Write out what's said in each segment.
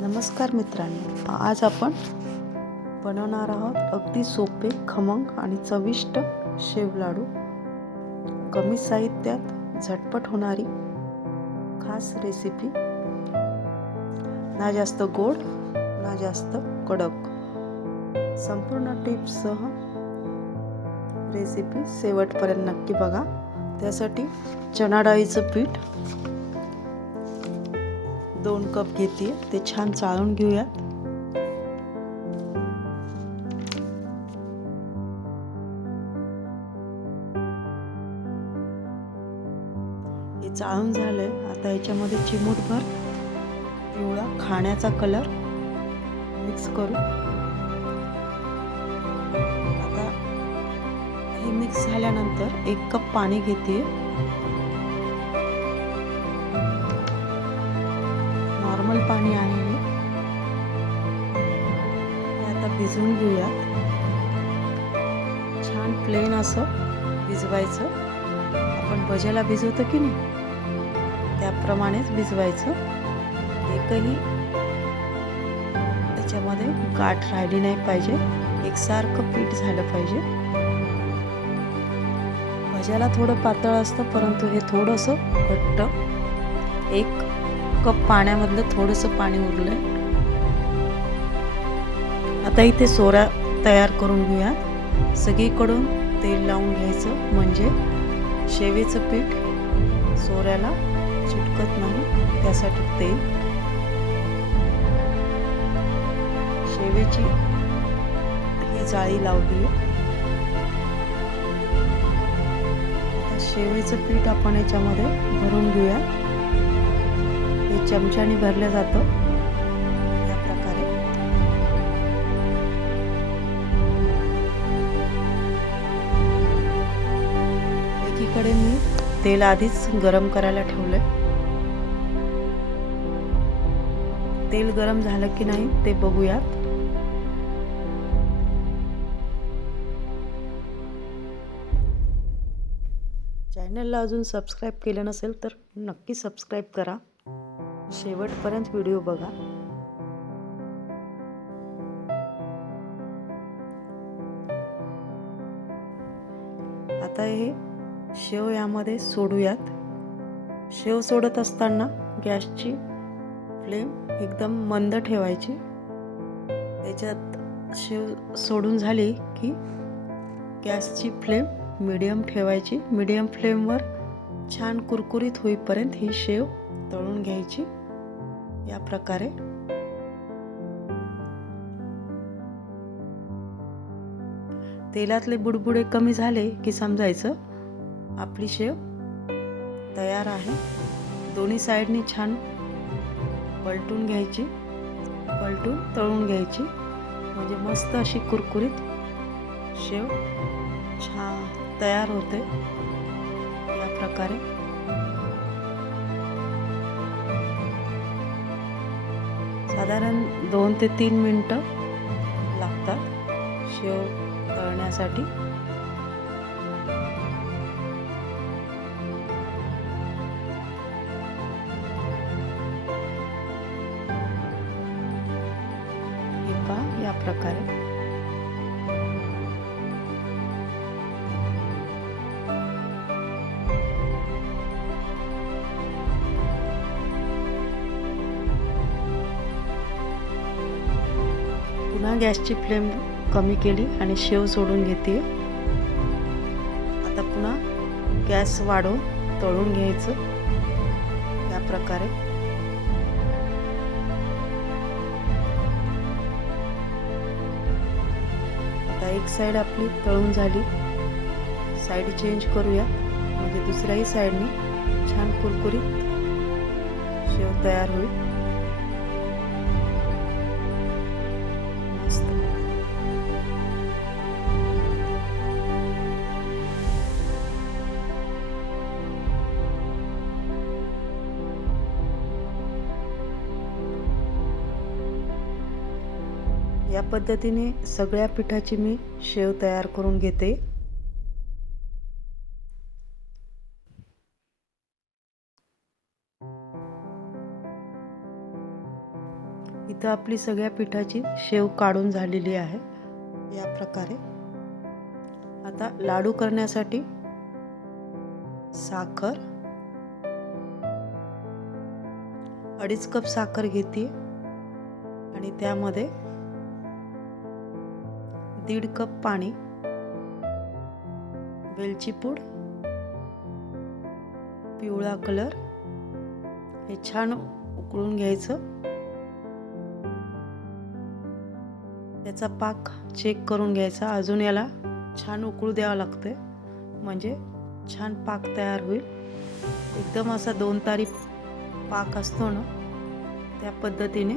नमस्कार मित्रांनो, आज आपण बनवणार आहोत अगदी सोपे, खमंग आणि चविष्ट शेव लाडू. कमी साहित्यात झटपट होणारी खास रेसिपी. ना जास्त गोड ना जास्त कडक. संपूर्ण टिप्ससह रेसिपी शेवटपर्यंत नक्की बघा. त्यासाठी चणा डाळीचं पीठ 2 कप घेते. ते छान चाळून घेऊयात. हे चाळून झालंय. आता याच्यामध्ये चिमूटभर पिवळा खाण्याचा कलर मिक्स करू. आता हे मिक्स झाल्यानंतर 1 कप पाणी घेते. नॉर्मल पाणी आहे हे. आता भिजवून घेऊयात. छान प्लेन असं भिजवायचं. आपण भज्याला भिजवतो की नाही, त्याप्रमाणेच भिजवायचं. एकही त्याच्यामध्ये गाठ राहिली नाही पाहिजे. एकसारखं पीठ झालं पाहिजे. भज्याला थोडं पातळ असतं, परंतु हे थोडंसं घट्ट. 1 कप पाण्यामधलं थोडंसं पाणी उरलंय. आता इथे सोरा तयार करून घेऊयात. सगळीकडून तेल लावून घ्यायचं, म्हणजे शेवेचं पीठ सोऱ्याला चिटकत नाही. त्यासाठी तेल. शेवेची ही जाळी लावली. आता शेवेचं पीठ आपण याच्यामध्ये भरून घेऊया. हे चमच्याने भरलं जातं या प्रकारे. एकीकडे मी तेल आधीच गरम करायला ठेवलंय. तेल गरम झालं की नाही ते बघूयात. चॅनलला अजून सबस्क्राईब केलं नसेल तर नक्की सबस्क्राईब करा. शेवटपर्यंत व्हिडिओ बघा. आता हे शेव यामध्ये सोडूयात. शेव सोडत असताना गॅसची फ्लेम एकदम मंद ठेवायची. त्याच्यात शेव सोडून झाली की गॅसची फ्लेम मीडियम ठेवायची. मीडियम फ्लेमवर छान कुरकुरीत होईपर्यंत ही शेव तळून घ्यायची या प्रकारे. तेलातले बुडबुडे कमी झाले की समजायचं आपली शेव तयार आहे. दोन्ही साईडनी छान पलटून घ्यायची. पलटून तळून घ्यायची, म्हणजे मस्त अशी कुरकुरीत शेव छान तयार होते या प्रकारे. साधारण 2 ते 3 मिनिटं लागतात शेव तळण्यासाठी. हे पहा या प्रकारे. पुन्हा गॅसची फ्लेम कमी केली आणि शेव सोडून घेते. आता पुन्हा गॅस वाढवून तळून घ्यायचं या प्रकारे. आता एक साईड आपली तळून झाली. साईड चेंज करूया, म्हणजे दुसऱ्याही साईडने छान कुरकुरीत शेव तयार होईल. या पद्धतीने सगळ्या पिठाची मी शेव तयार करून घेते. इथं आपली सगळ्या पिठाची शेव काढून झालेली आहे या प्रकारे. आता लाडू करण्यासाठी साखर 2.5 कप साखर घेते आणि त्यामध्ये 1.5 कप पाणी, वेलची पूड, पिवळा कलर हे छान उकळून घ्यायचं. याचा पाक चेक करून घ्यायचा. अजून याला छान उकळू द्यावं लागते म्हणजे छान पाक तयार होईल. एकदम असा 2 तारी पाक असतो ना त्या पद्धतीने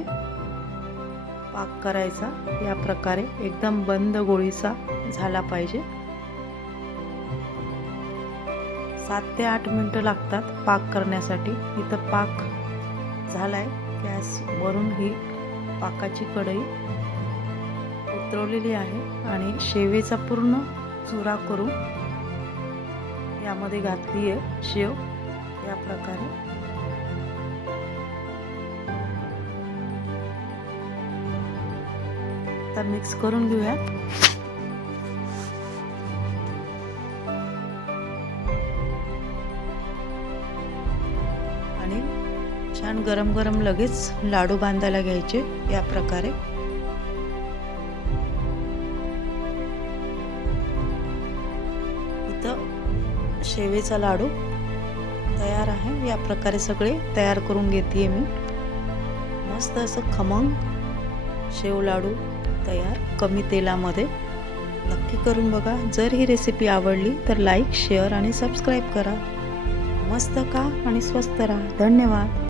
पाक करायचा. या प्रकारे एकदम बंद गोळीचा झाला पाहिजे. 7 ते 8 मिनिटं लागतात पाक करण्यासाठी. इथं पाक झालाय. गॅस वरून ही पाकाची कढई उतरवलेली आहे आणि शेवेचा पूर्ण चुरा करून यामध्ये घातली आहे शेव. या प्रकारे आता मिक्स करून घेऊयात. आणि छान गरम गरम लगेच लाडू बांधायला घ्यायचे या प्रकारे. इथं शेवेचा लाडू तयार आहे. या प्रकारे सगळे तयार करून घेते मी. मस्त असं खमंग शेव लाडू तयार कमी तेलामध्ये. नक्की करून बघा. जर ही रेसिपी आवडली तर लाईक, शेअर आणि सबस्क्राईब करा. मस्त खा आणि स्वस्त राहा. धन्यवाद.